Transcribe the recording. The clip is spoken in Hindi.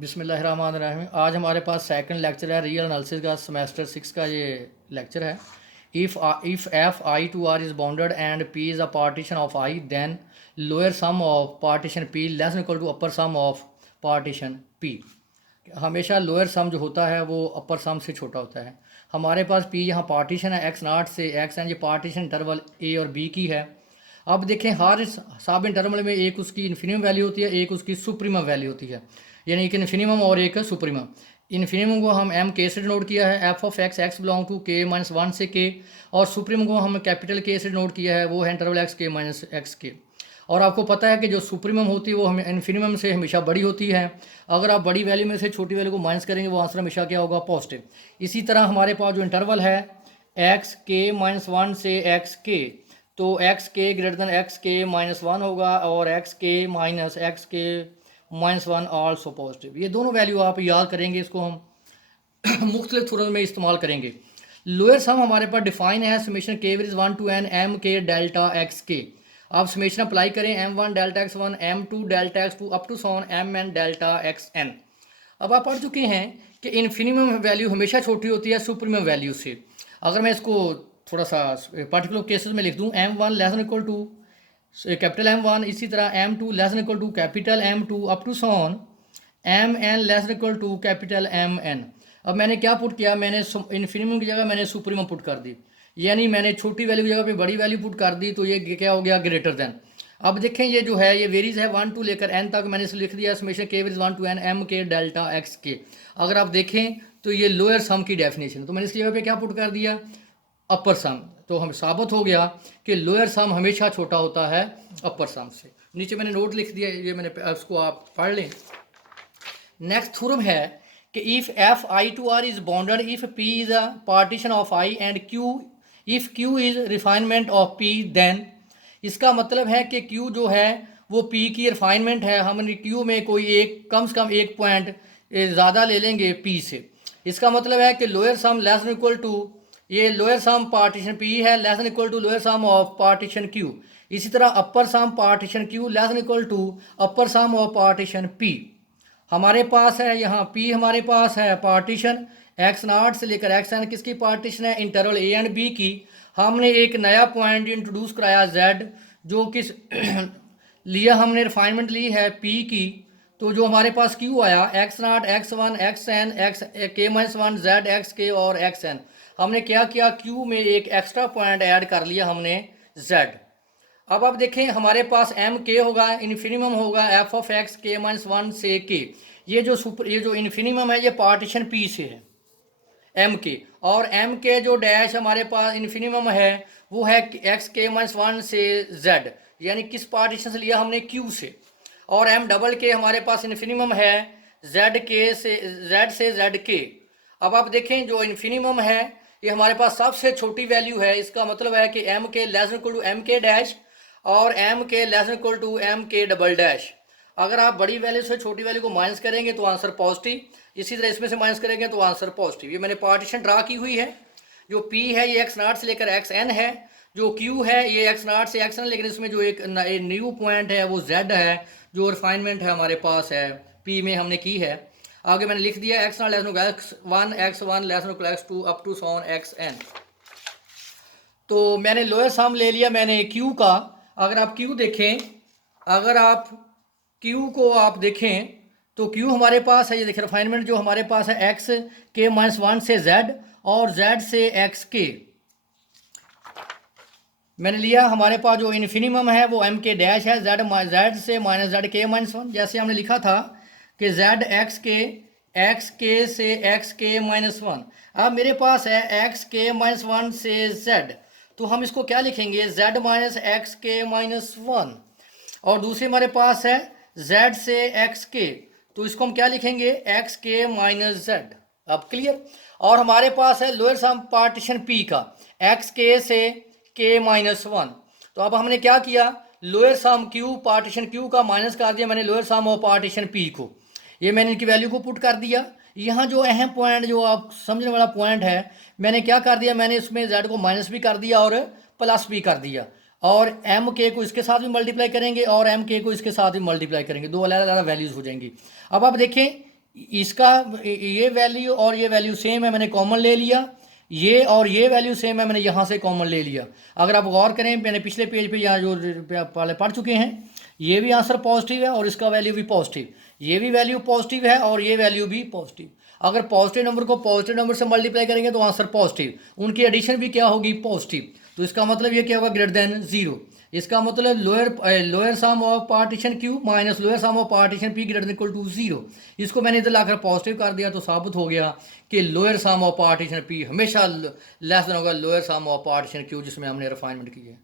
बिस्मिल्लाहिर्रहमानिर्रहीम। आज हमारे पास सेकंड लेक्चर है रियल एनालिसिस का, सेमेस्टर 6 का ये लेक्चर है। If F I to R is bounded and P is a partition of I, then lower sum of partition P less equal to upper sum of partition P. हमेशा लोअर सम जो होता है वो अपर सम से छोटा होता है। हमारे पास पी यहाँ पार्टीशन है एक्स नाट से एक्स एन, ये पार्टीशन इंटरवल ए और बी की है। अब देखें हर सब इंटरवल में एक उसकी इन्फिनिमम वैल्यू होती है, एक उसकी सुप्रीमम वैल्यू होती है, यानी एक इन्फिनिमम और एक सुप्रीमम। इन्फिनिमम को हम एम के से डिनोट किया है, F of X X belong to K minus one से के, और सुप्रीमम को हम कैपिटल के से डिनोट किया है, वो है interval x k minus x k. और आपको पता है कि जो सुप्रीमम होती है वो हमें इन्फिनिमम से हमेशा बड़ी होती है। अगर आप बड़ी वैल्यू में से छोटी वैल्यू को माइनस करेंगे वो आंसर हमेशा क्या होगा, पॉजिटिव। इसी तरह हमारे पास जो इंटरवल है एक्स के माइनस वन से एक्स के, तो एक्स के greater than x k minus one होगा, और x k minus one also positive. ये दोनों वैल्यू आप याद करेंगे, इसको हम मुख्तलिफ सूरत में इस्तेमाल करेंगे। लोअर सम हमारे पास डिफाइन है summation K is one to N M K delta X K. आप समेशन अप्लाई करें M one delta X one, M two delta X two, up to so on M N delta X N. अब आप पढ़ चुके हैं कि इन्फिनिमम वैल्यू हमेशा छोटी होती है सुप्रीमम वैल्यू से। अगर मैं इसको थोड़ा सा पर्टिकुलर केसेस में लिख दूँ, M one less than equal to capital M one, इसी तरह M two less than equal to capital M two, up to so on M N less than equal to capital M N. अब मैंने क्या पुट किया, मैंने इन्फिनिमम की जगह मैंने सुप्रीमम पुट कर दी, यानी मैंने छोटी वैल्यू की जगह पे बड़ी वैल्यू पुट कर दी, तो ये क्या हो गया, ग्रेटर देन। अब देखें ये जो है ये वेरीज है वन टू लेकर एन तक, मैंने इसे लिख दिया summation K varies one to N M K delta X K. अगर आप देखें तो ये लोअर सम की डेफिनेशन, तो मैंने इसकी जगह पे क्या पुट कर दिया, अपर सम। तो हम साबित हो गया कि लोअर सम हमेशा छोटा होता है अपर सम से। नीचे मैंने नोट लिख दिया, ये मैंने उसको आप पढ़ लें। नेक्स्ट थ्योरम है कि if F I to R is bounded if P is a partition of I and Q, if Q is refinement of P then. इसका मतलब है कि क्यू जो है वो पी की रिफाइनमेंट है, हम क्यू में कोई एक कम से कम एक पॉइंट ज़्यादा ले लेंगे पी से। इसका मतलब है कि lower sum less than equal to, ये लोअर सम पार्टीशन पी है less than equal to lower sum of partition Q. इसी तरह upper sum partition Q less than equal to upper sum of partition P. हमारे पास है यहाँ पी, हमारे पास है पार्टीशन एक्स नाट से लेकर एक्स एन, किसकी पार्टीशन है, इंटरवल ए एंड बी की। हमने एक नया पॉइंट इंट्रोड्यूस कराया जेड, जो किस लिया हमने रिफाइनमेंट ली है पी की। तो जो हमारे पास क्यू आया x naught x one x n x k minus one z x k और एक्स एन, हमने क्या किया, क्यू में एक एक्स्ट्रा पॉइंट ऐड कर लिया हमने जेड। अब आप देखें हमारे पास एम के होगा, इन्फिनिमम होगा F of x k minus one से के। ये जो इन्फिनिमम है ये पार्टीशन पी से है एम के, और एम के जो डैश हमारे पास इन्फिनिमम है वो है एक्स के माइनस वन से जेड, यानी किस पार्टीशन से लिया हमने, क्यू से। और एम डबल के हमारे पास इन्फिनिमम है जेड के से जेड के। अब आप देखें जो इन्फिनिमम है ये हमारे पास सबसे छोटी वैल्यू है, इसका मतलब है कि एम के लेस इक्वल टू एम के डैश और एम के लेस इक्वल टू एम के डबल डैश। अगर आप बड़ी वैल्यू से छोटी वैल्यू को माइनस करेंगे तो आंसर पॉजिटिव, इसी तरह इसमें से माइनस करेंगे तो आंसर पॉजिटिव। ये मैंने पार्टीशन ड्रा की हुई है। जो पी है ये एक्स नाट से लेकर एक्स एन है, जो क्यू है ये एक्स नाट से एक्स एन, लेकिन इसमें जो एक न्यू पॉइंट है वो जेड है, जो रिफाइनमेंट है हमारे पास है पी में हमने की है। आगे मैंने लिख दिया X naught less X one less X two up to so on X N. तो मैंने लोअर सम ले लिया मैंने क्यू का। अगर आप क्यू देखें, अगर आप क्यू को आप देखें तो क्यू हमारे पास है, ये देखिए रिफाइनमेंट जो हमारे पास है एक्स के माइनस वन से जेड और जेड से एक्स के। मैंने लिया हमारे पास जो इन्फिनिमम है वो एम के डैश है, जेड से माइनस जेड के माइनस वन, जैसे हमने लिखा था कि जेड एक्स के से एक्स के माइनस वन। अब मेरे पास है एक्स के माइनस वन से जेड, तो हम इसको क्या लिखेंगे, Z minus x k minus one. और दूसरी हमारे पास है जेड से एक्स के, तो इसको हम क्या लिखेंगे, एक्स के माइनस जेड। अब क्लियर। और हमारे पास है लोअर सम पार्टीशन पी का एक्स के से के माइनस वन। तो अब हमने क्या किया, lower sum Q partition Q का माइनस कर दिया मैंने lower sum of partition P को, ये मैंने इनकी वैल्यू को पुट कर दिया। यहाँ जो अहम पॉइंट जो आप समझने वाला पॉइंट है, मैंने क्या कर दिया, मैंने इसमें जेड को माइनस भी कर दिया और प्लस भी कर दिया, और एम के को इसके साथ भी मल्टीप्लाई करेंगे और एम के को इसके साथ भी मल्टीप्लाई करेंगे, दो अलग अलग वैल्यूज़ हो जाएंगी। अब आप देखें इसका ये वैल्यू और ये वैल्यू सेम है, मैंने कॉमन ले लिया, ये और ये वैल्यू सेम है, मैंने यहाँ से कॉमन ले लिया। अगर आप गौर करें, मैंने पिछले पेज पे यहाँ जो पहले पढ़ चुके हैं, ये भी आंसर पॉजिटिव है और इसका वैल्यू भी पॉजिटिव, ये भी वैल्यू पॉजिटिव है और ये वैल्यू भी पॉजिटिव। अगर पॉजिटिव नंबर को पॉजिटिव नंबर से मल्टीप्लाई करेंगे तो आंसर पॉजिटिव, उनकी एडिशन भी क्या होगी, पॉजिटिव। तो इसका मतलब ये क्या होगा, ग्रेटर देन जीरो। इसका मतलब lower sum of partition Q minus lower sum of partition P greater than equal to zero. इसको मैंने इधर लाकर पॉजिटिव कर दिया तो साबित हो गया कि lower sum of partition P हमेशा लेस देन होगा lower sum of partition Q, जिसमें हमने रिफाइनमेंट की है।